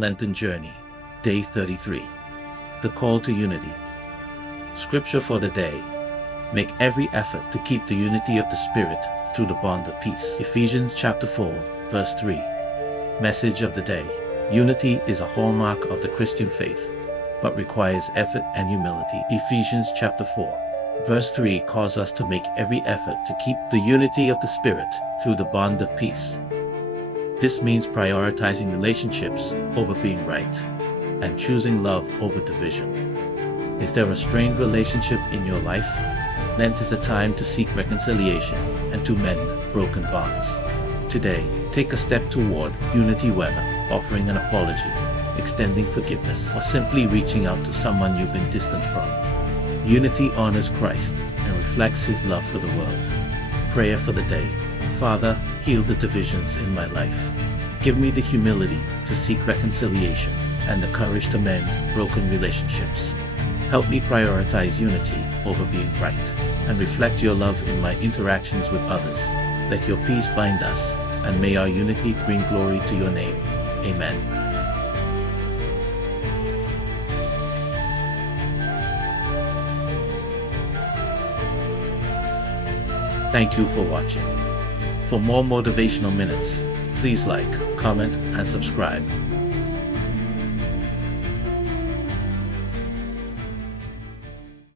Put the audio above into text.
Lenten Journey, Day 33. The Call to Unity. Scripture for the day. Make every effort to keep the unity of the Spirit through the bond of peace. Ephesians chapter 4, verse 3. Message of the day. Unity is a hallmark of the Christian faith, but requires effort and humility. Ephesians chapter 4, verse 3 calls us to make every effort to keep the unity of the Spirit through the bond of peace. This means prioritizing relationships over being right, and choosing love over division. Is there a strained relationship in your life? Lent is a time to seek reconciliation and to mend broken bonds. Today, take a step toward unity, whether offering an apology, extending forgiveness, or simply reaching out to someone you've been distant from. Unity honors Christ and reflects His love for the world. Prayer for the day. Father, heal the divisions in my life. Give me the humility to seek reconciliation and the courage to mend broken relationships. Help me prioritize unity over being right, and reflect your love in my interactions with others. Let your peace bind us, and may our unity bring glory to your name. Amen. Thank you for watching. For more motivational minutes, please like, comment, and subscribe.